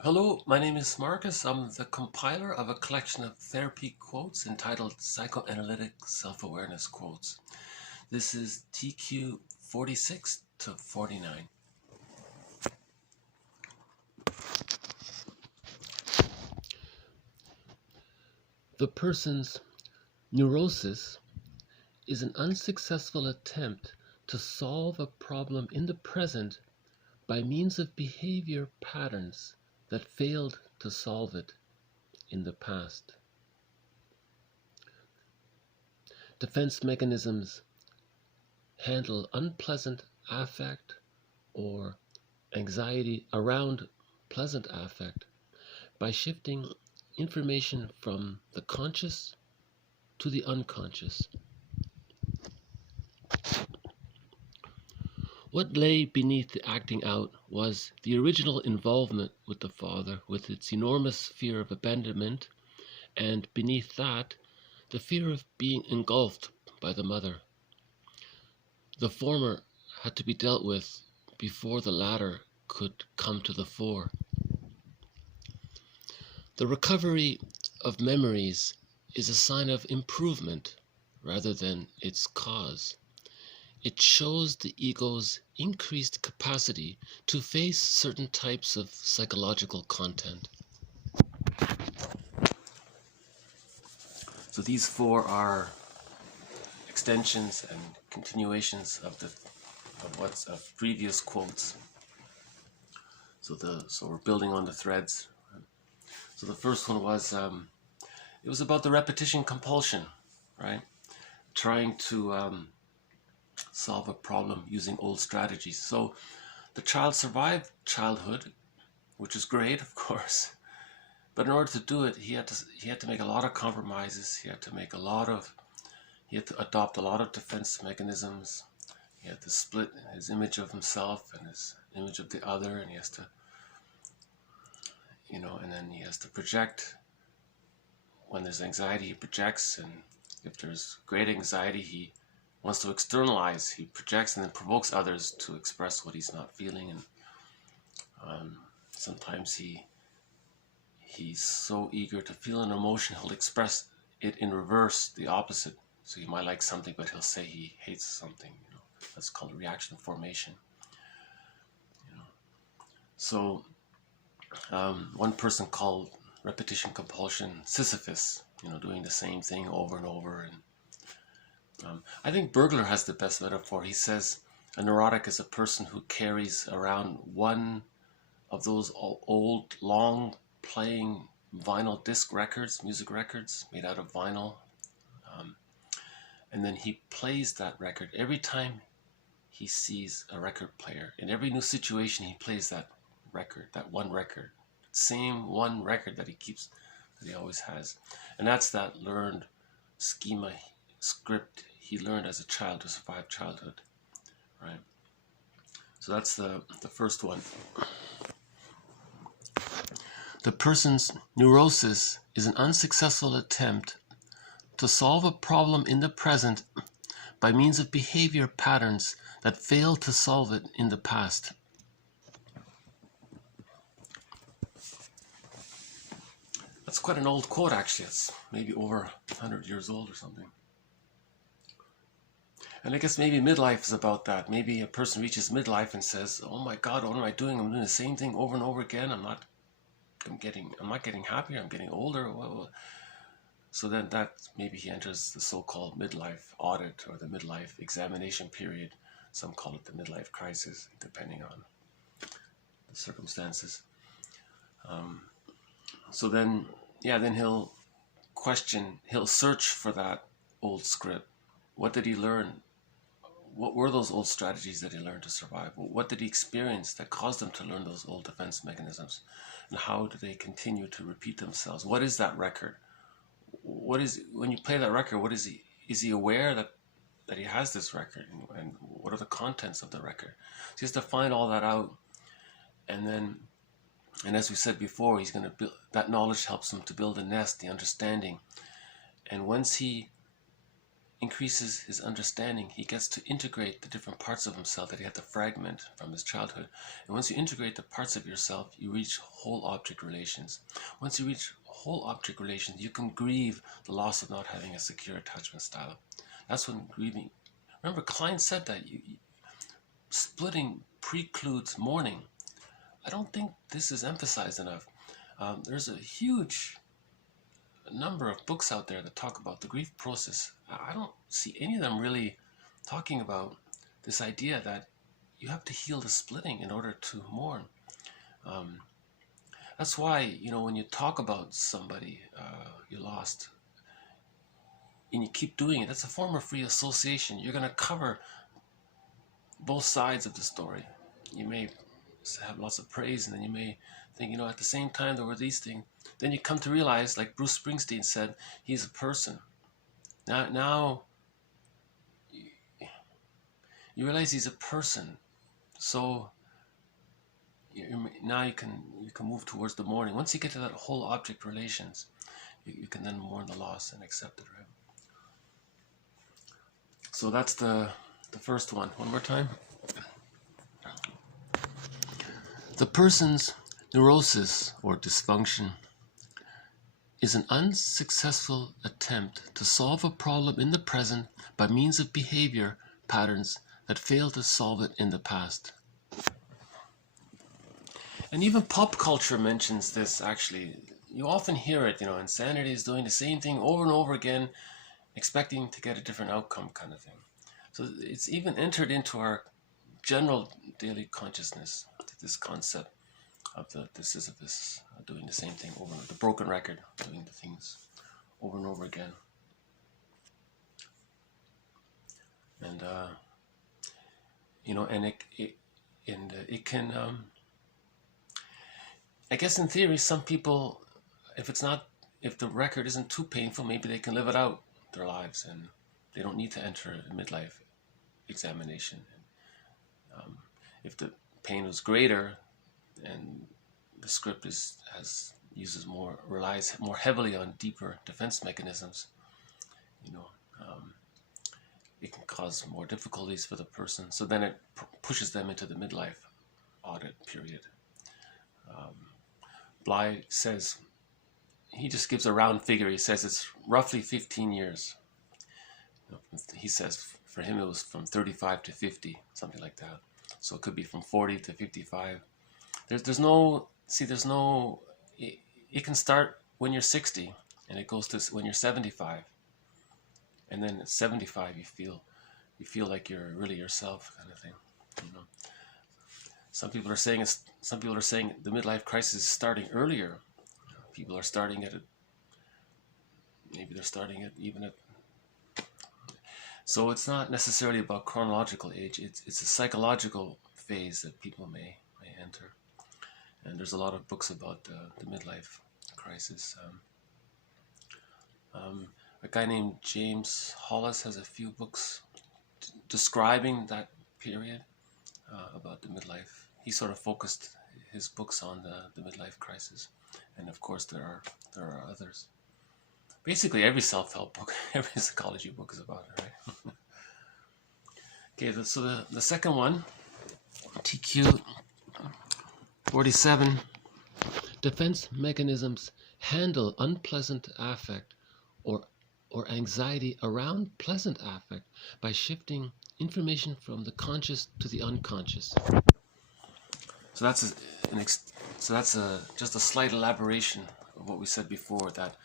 Hello, my name is Marcus. I'm the compiler of a collection of therapy quotes entitled Psychoanalytic Self-Awareness Quotes. This is TQ 46 to 49. The person's neurosis is an unsuccessful attempt to solve a problem in the present by means of behavior patterns that failed to solve it in the past. Defense mechanisms handle unpleasant affect or anxiety around pleasant affect by shifting information from the conscious to the unconscious. What lay beneath the acting out was the original involvement with the father, with its enormous fear of abandonment, and beneath that, the fear of being engulfed by the mother. The former had to be dealt with before the latter could come to the fore. The recovery of memories is a sign of improvement rather than its cause. It shows the ego's increased capacity to face certain types of psychological content. So these four are extensions and continuations of previous quotes. So we're building on the threads. So the first one was it was about the repetition compulsion, right? Trying to solve a problem using old strategies. So the child survived childhood, which is great, of course, but in order to do it, he had to make a lot of compromises. He had to adopt a lot of defense mechanisms. He had to split his image of himself and his image of the other, and he has to, and then he has to project. When there's anxiety, he projects, and if there's great anxiety, he wants to externalize. He projects and then provokes others to express what he's not feeling, and sometimes he's so eager to feel an emotion, he'll express it in reverse, the opposite. So he might like something, but he'll say he hates something. That's called reaction formation. So one person called repetition compulsion Sisyphus. Doing the same thing over and over. And I think Bergler has the best metaphor. He says a neurotic is a person who carries around one of those old, long playing vinyl disc records, music records made out of vinyl. And then he plays that record every time he sees a record player. In every new situation, he plays that record, that one record, same one record that he always has. And that's that learned schema, script he learned as a child to survive childhood, right? So that's the first one. The person's neurosis is an unsuccessful attempt to solve a problem in the present by means of behavior patterns that failed to solve it in the past. That's quite an old quote, actually. It's maybe over 100 years old or something. And I guess maybe midlife is about that. Maybe a person reaches midlife and says, "Oh my God, what am I doing? I'm doing the same thing over and over again. I'm not getting happier. I'm getting older." So then maybe he enters the so-called midlife audit or the midlife examination period. Some call it the midlife crisis, depending on the circumstances. So then he'll search for that old script. What did he learn? What were those old strategies that he learned to survive? What did he experience that caused him to learn those old defense mechanisms? And how do they continue to repeat themselves? What is that record? When you play that record, is he aware that he has this record, and what are the contents of the record? So he has to find all that out, and as we said before, he's going to build that knowledge. Helps him to build a nest, the understanding, and once he increases his understanding. He gets to integrate the different parts of himself that he had to fragment from his childhood. And once you integrate the parts of yourself, you reach whole object relations. Once you reach whole object relations, you can grieve the loss of not having a secure attachment style. That's when grieving. Remember, Klein said that splitting precludes mourning. I don't think this is emphasized enough. There's a huge number of books out there that talk about the grief process. I don't see any of them really talking about this idea that you have to heal the splitting in order to mourn. That's why, when you talk about somebody you lost, and you keep doing it, that's a form of free association. You're going to cover both sides of the story. You may have lots of praise, and then you may think, at the same time there were these things. Then you come to realize, like Bruce Springsteen said, he's a person. Now you realize he's a person. So now you can move towards the mourning. Once you get to that whole object relations, you can then mourn the loss and accept it, right? So that's the first one. One more time. The person's neurosis or dysfunction is an unsuccessful attempt to solve a problem in the present by means of behavior patterns that failed to solve it in the past. And even pop culture mentions this, actually. You often hear it, insanity is doing the same thing over and over again, expecting to get a different outcome, kind of thing. So it's even entered into our general daily consciousness, this concept of the Sisyphus doing the same thing over and over, the broken record, doing the things over and over again. And it can, I guess in theory, some people, if the record isn't too painful, maybe they can live it out their lives and they don't need to enter a midlife examination. If the pain was greater and the script relies more heavily on deeper defense mechanisms, it can cause more difficulties for the person. So then it pushes them into the midlife audit period. Bly says, he just gives a round figure. He says it's roughly 15 years. He says for him it was from 35 to 50, something like that. So it could be from 40 to 55. It can start when you're 60 and it goes to when you're 75. And then at 75 you feel like you're really yourself, kind of thing. Some people are saying the midlife crisis is starting earlier. People are starting maybe they're starting it even at. So it's not necessarily about chronological age. It's a psychological phase that people may enter. And there's a lot of books about the midlife crisis. A guy named James Hollis has a few books describing that period about the midlife. He sort of focused his books on the midlife crisis, and of course there are others. Basically, every self-help book, every psychology book is about it, right? Okay, so the second one, TQ 47, defense mechanisms handle unpleasant affect or anxiety around pleasant affect by shifting information from the conscious to the unconscious. So that's just a slight elaboration of what we said before, that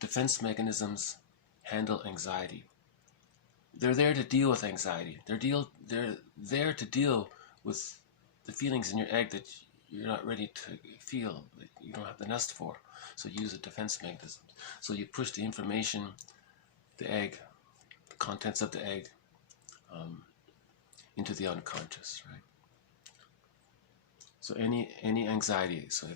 defense mechanisms handle anxiety. They're there to deal with anxiety. They're there to deal with the feelings in your egg that you're not ready to feel, that you don't have the nest for. So use a defense mechanism. So you push the information, the egg, the contents of the egg, into the unconscious, right? So any anxiety. So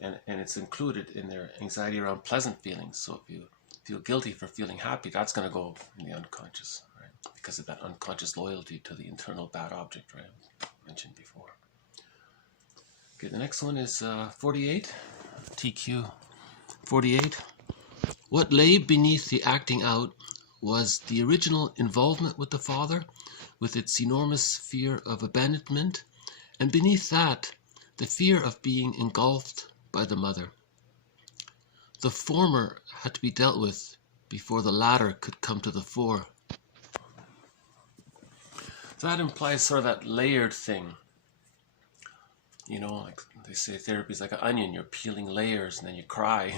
and it's included in their anxiety around pleasant feelings. So if you feel guilty for feeling happy, that's going to go in the unconscious, right? Because of that unconscious loyalty to the internal bad object, right? I mentioned before. Okay, the next one is 48, TQ 48. What lay beneath the acting out was the original involvement with the father, with its enormous fear of abandonment, and beneath that, the fear of being engulfed by the mother. The former had to be dealt with before the latter could come to the fore. So that implies sort of that layered thing. You know, like they say therapy is like an onion, you're peeling layers and then you cry.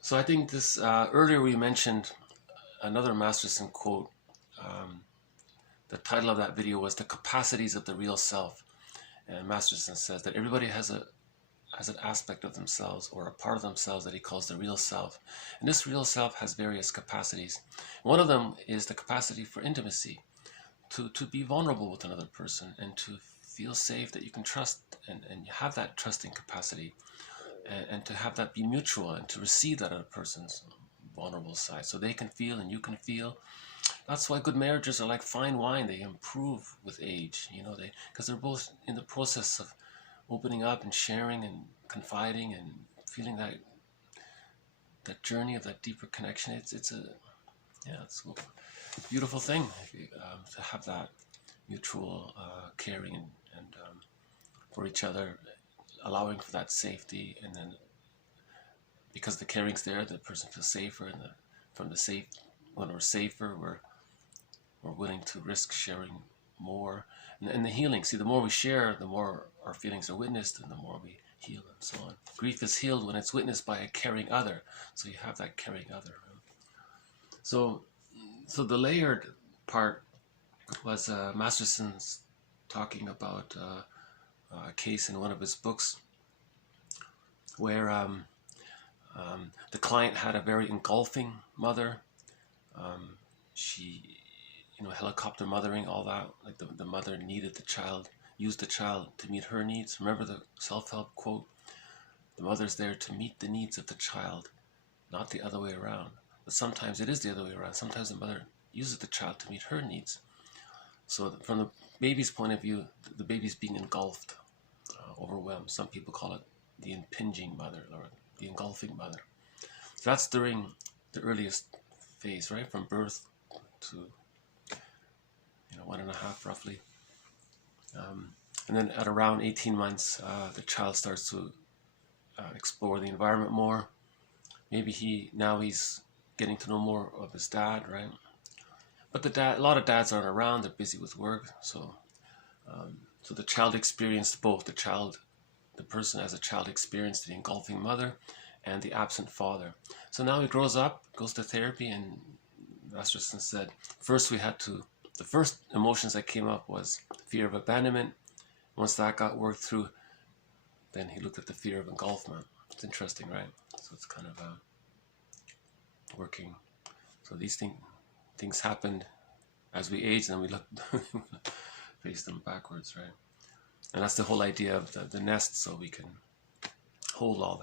So I think this, earlier we mentioned another Masterson quote. The title of that video was The Capacities of the Real Self. And Masterson says that everybody has an aspect of themselves or a part of themselves that he calls the real self. And this real self has various capacities. One of them is the capacity for intimacy, to be vulnerable with another person and to feel safe, that you can trust and have that trusting capacity, and to have that be mutual and to receive that other person's vulnerable side so they can feel and you can feel. That's why good marriages are like fine wine. They improve with age, you know, because they're both in the process of opening up and sharing and confiding and feeling that journey of that deeper connection. It's a beautiful thing to have that mutual caring and for each other, allowing for that safety, and then because the caring's there, the person feels safer, and when we're safer, we're willing to risk sharing more, and the healing. See, the more we share, the more our feelings are witnessed, and the more we heal, and so on. Grief is healed when it's witnessed by a caring other. So you have that caring other. So the layered part was Masterson's talking about a case in one of his books where the client had a very engulfing mother. She, helicopter mothering, all that. Like the mother needed the child, used the child to meet her needs. Remember the self-help quote? The mother's there to meet the needs of the child, not the other way around. But sometimes it is the other way around. Sometimes the mother uses the child to meet her needs. So from the baby's point of view, the baby's being engulfed, overwhelmed. Some people call it the impinging mother or the engulfing mother. So that's during the earliest phase, right? From birth to 1.5 roughly. And then at around 18 months, the child starts to explore the environment more. Maybe he's getting to know more of his dad, right? But a lot of dads aren't around; they're busy with work. So the child experienced both. The person as a child experienced the engulfing mother and the absent father. So now he grows up, goes to therapy, and Masterson said, the first emotions that came up was fear of abandonment. Once that got worked through, then he looked at the fear of engulfment. It's interesting, right? So it's kind of working. So these things happened as we age, and we look face them backwards, right? And that's the whole idea of the nest, so we can hold all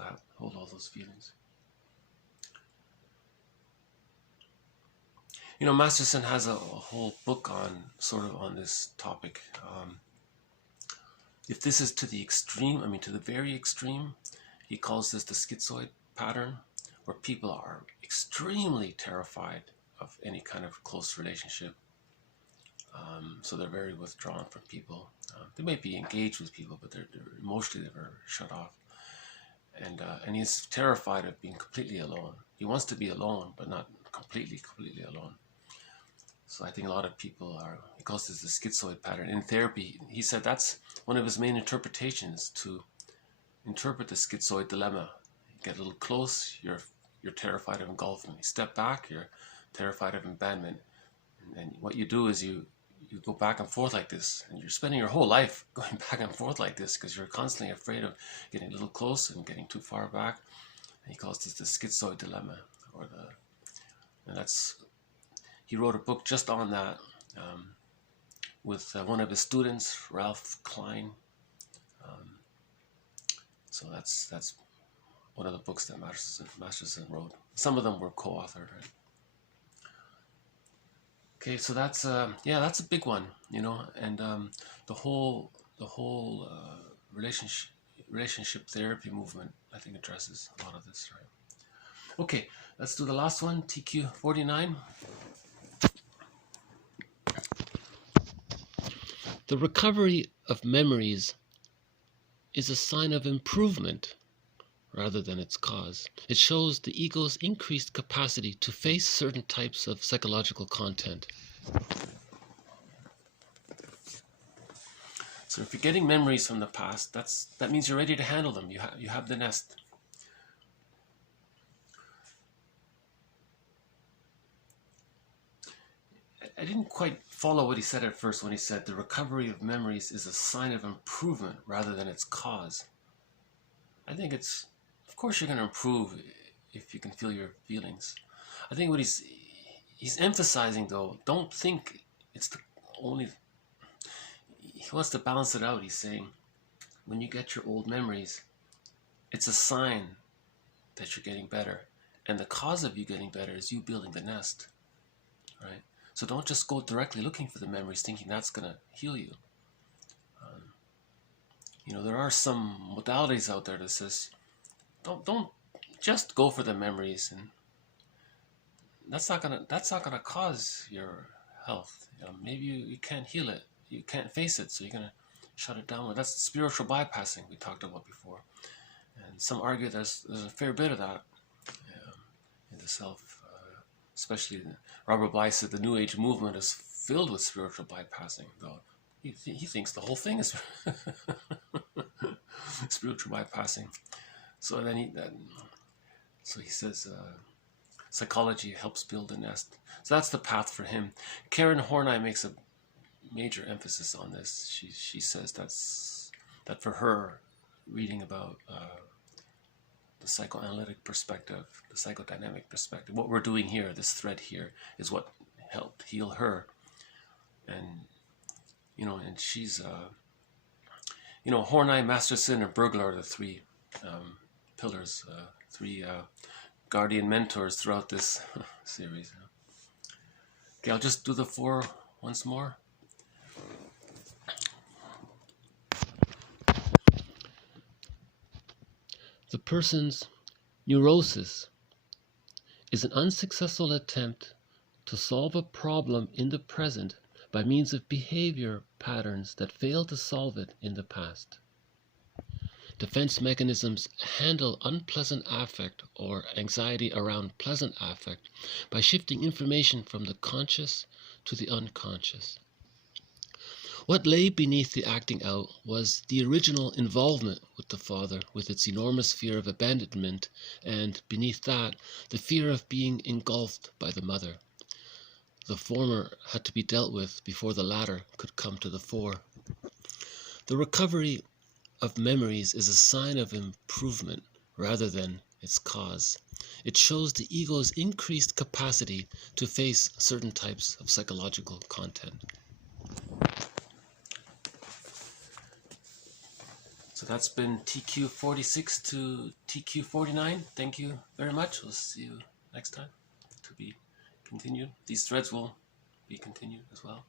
those feelings. Masterson has a whole book on this topic. If this is to the extreme, to the very extreme, he calls this the Schizoid Pattern, where people are extremely terrified of any kind of close relationship. So they're very withdrawn from people. They might be engaged with people, but they're emotionally they're shut off. And he's terrified of being completely alone. He wants to be alone, but not completely alone. So I think a lot of people he calls this the Schizoid Pattern. In therapy, he said that's one of his main interpretations, to interpret the Schizoid Dilemma. You get a little close, you're terrified of engulfment. You step back, you're terrified of abandonment. And what you do is you go back and forth like this, and you're spending your whole life going back and forth like this because you're constantly afraid of getting a little close and getting too far back. And he calls this the Schizoid Dilemma, he wrote a book just on that with one of his students, Ralph Klein. So that's one of the books that Masterson wrote. Some of them were co-authored, right? Okay, so that's a big one, and the whole relationship relationship therapy movement, I think, addresses a lot of this, right? Okay, let's do the last one, TQ 49. The recovery of memories is a sign of improvement rather than its cause. It shows the ego's increased capacity to face certain types of psychological content. So if you're getting memories from the past, that means you're ready to handle them. You have the nest. I didn't quite follow what he said at first when he said the recovery of memories is a sign of improvement rather than its cause. I think it's, of course you're going to improve if you can feel your feelings. I think what he's emphasizing, though, don't think it's the only, he wants to balance it out. He's saying when you get your old memories, it's a sign that you're getting better. And the cause of you getting better is you building the nest, right? So don't just go directly looking for the memories thinking that's going to heal you. There are some modalities out there that says don't just go for the memories, and that's not gonna cause your health. Maybe you can't heal it, you can't face it, so you're gonna shut it down. That's spiritual bypassing we talked about before, and some argue there's a fair bit of that in the self. Especially Robert Bly said the New Age movement is filled with spiritual bypassing, though he thinks the whole thing is spiritual bypassing. So then he says psychology helps build a nest. So that's the path for him. Karen Horney makes a major emphasis on this. She says that for her, reading about the psychoanalytic perspective, the psychodynamic perspective, what we're doing here, this thread here, is what helped heal her. And and she's Horney, Masterson, and Burglar are the three pillars, three guardian mentors throughout this series. Okay, I'll just do the fore once more. The person's neurosis is an unsuccessful attempt to solve a problem in the present by means of behavior patterns that failed to solve it in the past. Defense mechanisms handle unpleasant affect or anxiety around pleasant affect by shifting information from the conscious to the unconscious. What lay beneath the acting out was the original involvement with the father, with its enormous fear of abandonment, and beneath that, the fear of being engulfed by the mother. The former had to be dealt with before the latter could come to the fore. The recovery of memories is a sign of improvement rather than its cause. It shows the ego's increased capacity to face certain types of psychological content. So that's been TQ 46 to TQ 49. Thank you very much. We'll see you next time, to be continued. These threads will be continued as well.